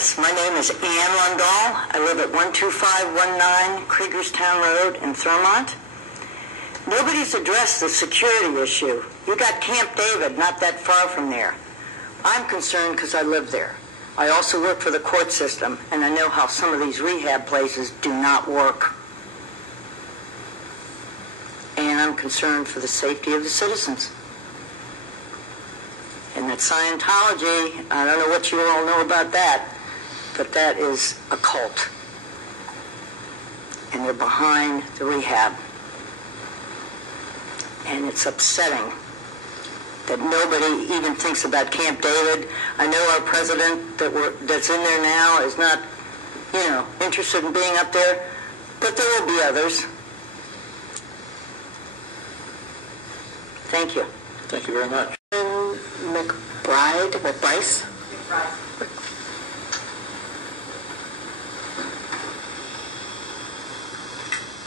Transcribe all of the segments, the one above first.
Yes, my name is Ann Lundahl. I live at 12519 Kriegerstown Road in Thurmont. Nobody's addressed the security issue. You got Camp David not that far from there. I'm concerned because I live there. I also work for the court system, and I know how some of these rehab places do not work. And I'm concerned for the safety of the citizens. And that Scientology, I don't know what you all know about that, but that is a cult. And they're behind the rehab. And it's upsetting that nobody even thinks about Camp David. I know our president that's in there now is not, interested in being up there, but there will be others. Thank you. Thank you very much. McBrice.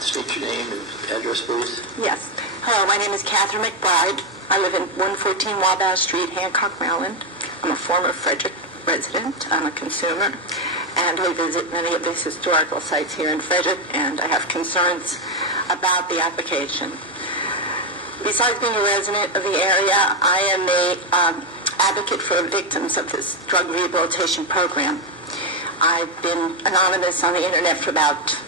State your name and address, please. Yes. Hello, my name is Catherine McBride. I live in 114 Wabash Street, Hancock, Maryland. I'm a former Frederick resident. I'm a consumer, and I visit many of these historical sites here in Frederick, and I have concerns about the application. Besides being a resident of the area, I am a advocate for victims of this drug rehabilitation program. I've been anonymous on the internet for about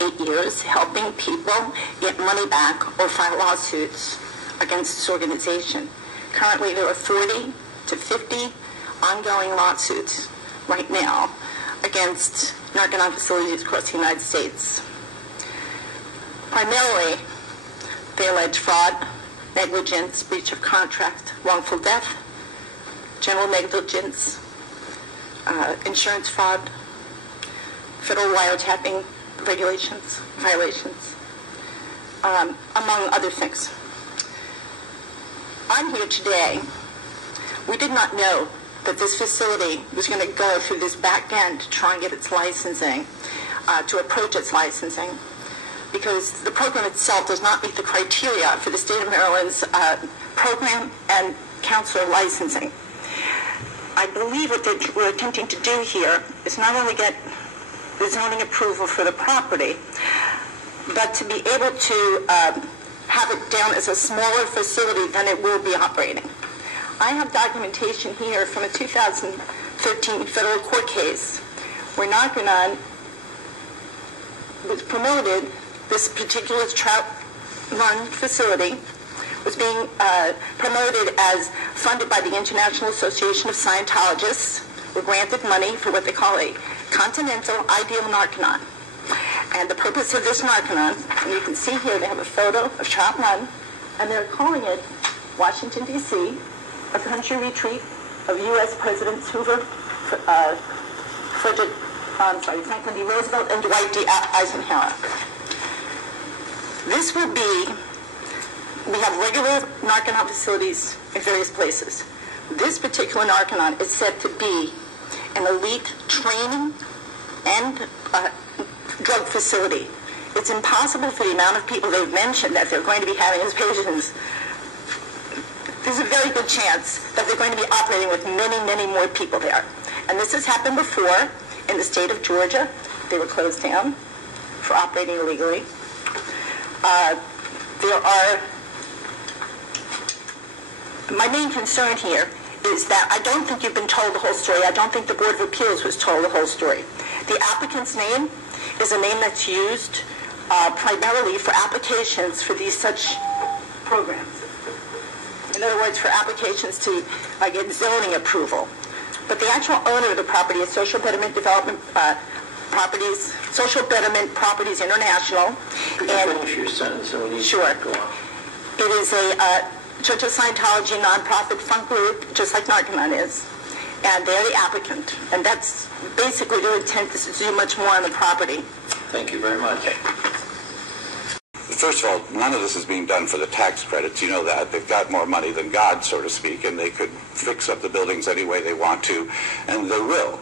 8 years, helping people get money back or file lawsuits against this organization. Currently, there are 40 to 50 ongoing lawsuits right now against Narconon facilities across the United States. Primarily, they allege fraud, negligence, breach of contract, wrongful death, general negligence, insurance fraud, federal wiretapping violations, among other things. I'm here today. We did not know that this facility was going to go through this back end to try and get its licensing, to approach its licensing, because the program itself does not meet the criteria for the state of Maryland's program and counselor licensing. I believe what we're attempting to do here is not only get the zoning approval for the property, but to be able to have it down as a smaller facility than it will be operating. I have documentation here from a 2013 federal court case where Narconon was promoted. This particular trout run facility was being promoted as funded by the International Association of Scientologists, were granted money for what they call a continental ideal Narconon. And the purpose of this Narconon, and you can see here they have a photo of Trout Run, and they're calling it Washington, D.C., a country retreat of U.S. Presidents Franklin D. Roosevelt and Dwight D. Eisenhower. This will be, we have regular Narconon facilities in various places. This particular Narconon is said to be an elite training and drug facility. It's impossible for the amount of people they've mentioned that they're going to be having as patients. There's a very good chance that they're going to be operating with many, many more people there. And this has happened before in the state of Georgia. They were closed down for operating illegally. My main concern here is that I don't think you've been told the whole story. I don't think the Board of Appeals was told the whole story. The applicant's name is a name that's used primarily for applications for these such programs. In other words, for applications to get zoning approval. But the actual owner of the property is Social Betterment Development Properties, Social Betterment Properties International. Could you finish your sentence and we need Sure. to go on? It is a Church of Scientology nonprofit fund group, just like Narconon is. And they're the applicant. And that's basically their intent is to do much more on the property. Thank you very much. First of all, none of this is being done for the tax credits. You know that. They've got more money than God, so to speak, and they could fix up the buildings any way they want to, and they will.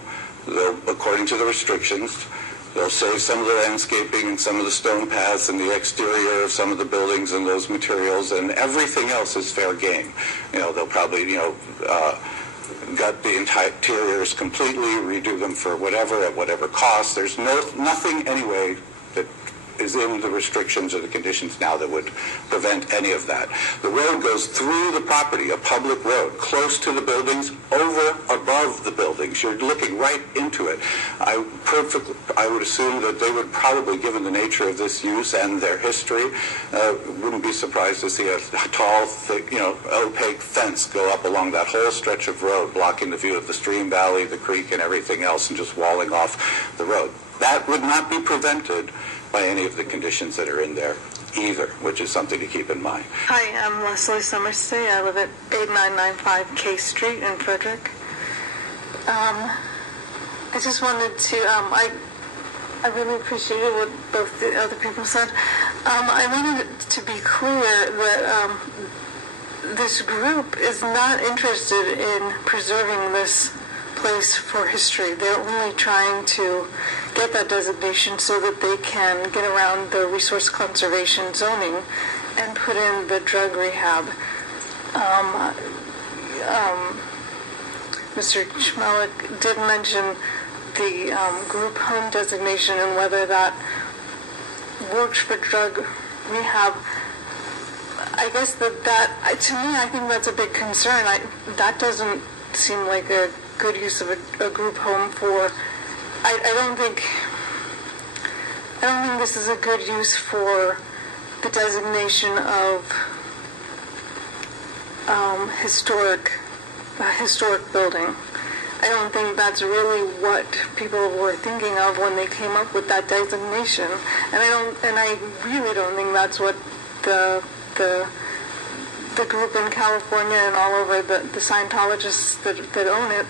They'll, according to the restrictions, they'll save some of the landscaping and some of the stone paths and the exterior of some of the buildings and those materials, and everything else is fair game. You know, they'll probably, gut the interiors completely, redo them for whatever, at whatever cost. There's nothing anyway that is in the restrictions or the conditions now that would prevent any of that. The road goes through the property, a public road, close to the buildings, above the buildings. You're looking right into it. I would assume that they would probably, given the nature of this use and their history, wouldn't be surprised to see a tall, thick, opaque fence go up along that whole stretch of road, blocking the view of the stream valley, the creek, and everything else, and just walling off the road. That would not be prevented by any of the conditions that are in there either, which is something to keep in mind. Hi, I'm Leslie Summersay. I live at 8995 K Street in Frederick. I just wanted to, I really appreciated what both the other people said. I wanted it to be clear that this group is not interested in preserving this place for history. They're only trying to get that designation so that they can get around the resource conservation zoning and put in the drug rehab. Mr. Chmelik did mention the group home designation and whether that works for drug rehab. I guess that to me, I think that's a big concern. That doesn't seem like a good use of a group home for. I don't think this is a good use for the designation of historic building. I don't think that's really what people were thinking of when they came up with that designation, and I really don't think that's what the group in California and all over the Scientologists that own it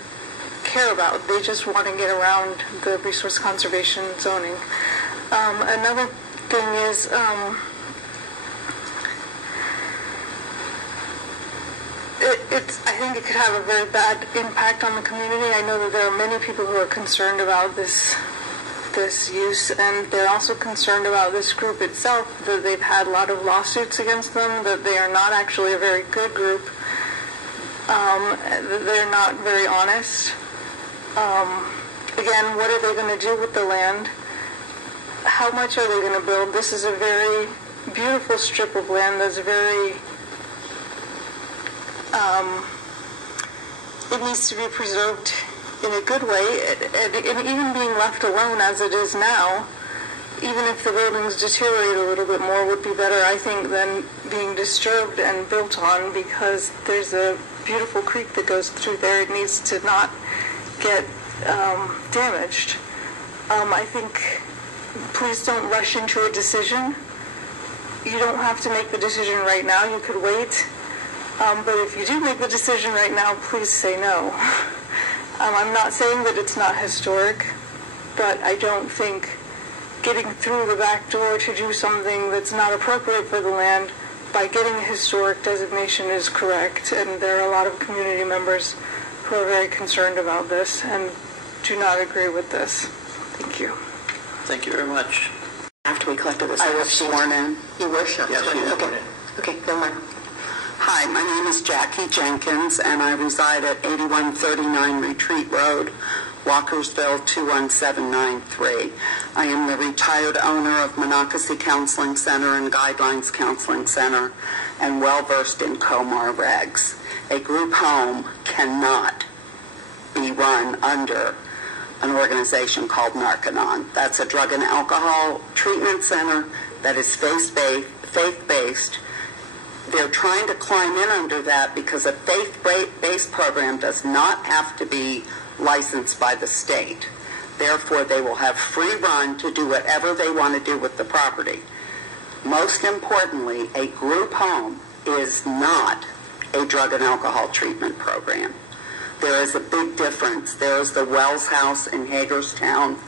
care about. They just want to get around the resource conservation zoning. Another thing is I think it could have a very bad impact on the community. I know that there are many people who are concerned about this use, and they're also concerned about this group itself, that they've had a lot of lawsuits against them, that they are not actually a very good group, that they're not very honest. Again, what are they going to do with the land? How much are they going to build? This is a very beautiful strip of land that's very, it needs to be preserved in a good way, and even being left alone as it is now, even if the buildings deteriorate a little bit more, would be better, I think, than being disturbed and built on, because there's a beautiful creek that goes through there. It needs to not get damaged. I think, please don't rush into a decision. You don't have to make the decision right now. You could wait. But if you do make the decision right now, please say no. I'm not saying that it's not historic, but I don't think getting through the back door to do something that's not appropriate for the land by getting a historic designation is correct. And there are a lot of community members who are very concerned about this and do not agree with this. Thank you. Thank you very much. After we collected this, I was sworn in. You were sure? Yes, you were sworn in. Okay, go on. Hi, my name is Jackie Jenkins, and I reside at 8139 Retreat Road, Walkersville 21793. I am the retired owner of Monocacy Counseling Center and Guidelines Counseling Center, and well-versed in COMAR regs. A group home cannot be run under an organization called Narconon. That's a drug and alcohol treatment center that is faith-based. They're trying to climb in under that because a faith-based program does not have to be licensed by the state. Therefore, they will have free run to do whatever they want to do with the property. Most importantly, a group home is not a drug and alcohol treatment program. There is a big difference. There is the Wells House in Hagerstown,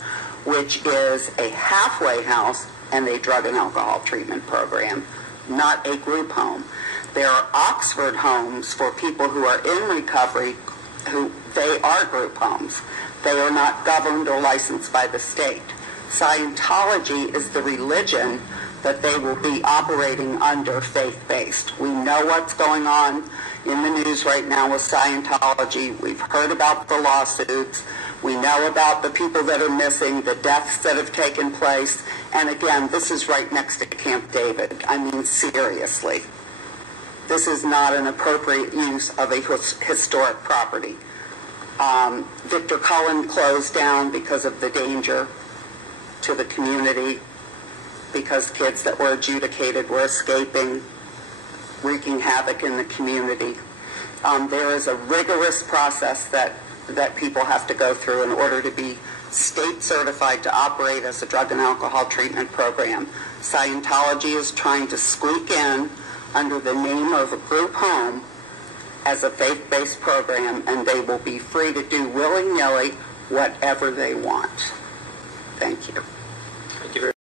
which is a halfway house and a drug and alcohol treatment program, not a group home. There are Oxford homes for people who are in recovery, who they are group homes. They are not governed or licensed by the state. Scientology is the religion that they will be operating under faith-based. We know what's going on in the news right now with Scientology. We've heard about the lawsuits. We know about the people that are missing, the deaths that have taken place. And again, this is right next to Camp David. I mean, seriously. This is not an appropriate use of a historic property. Victor Cullen closed down because of the danger to the community, because kids that were adjudicated were escaping, wreaking havoc in the community. There is a rigorous process that people have to go through in order to be state certified to operate as a drug and alcohol treatment program. Scientology is trying to squeak in under the name of a group home as a faith-based program, and they will be free to do willy-nilly whatever they want.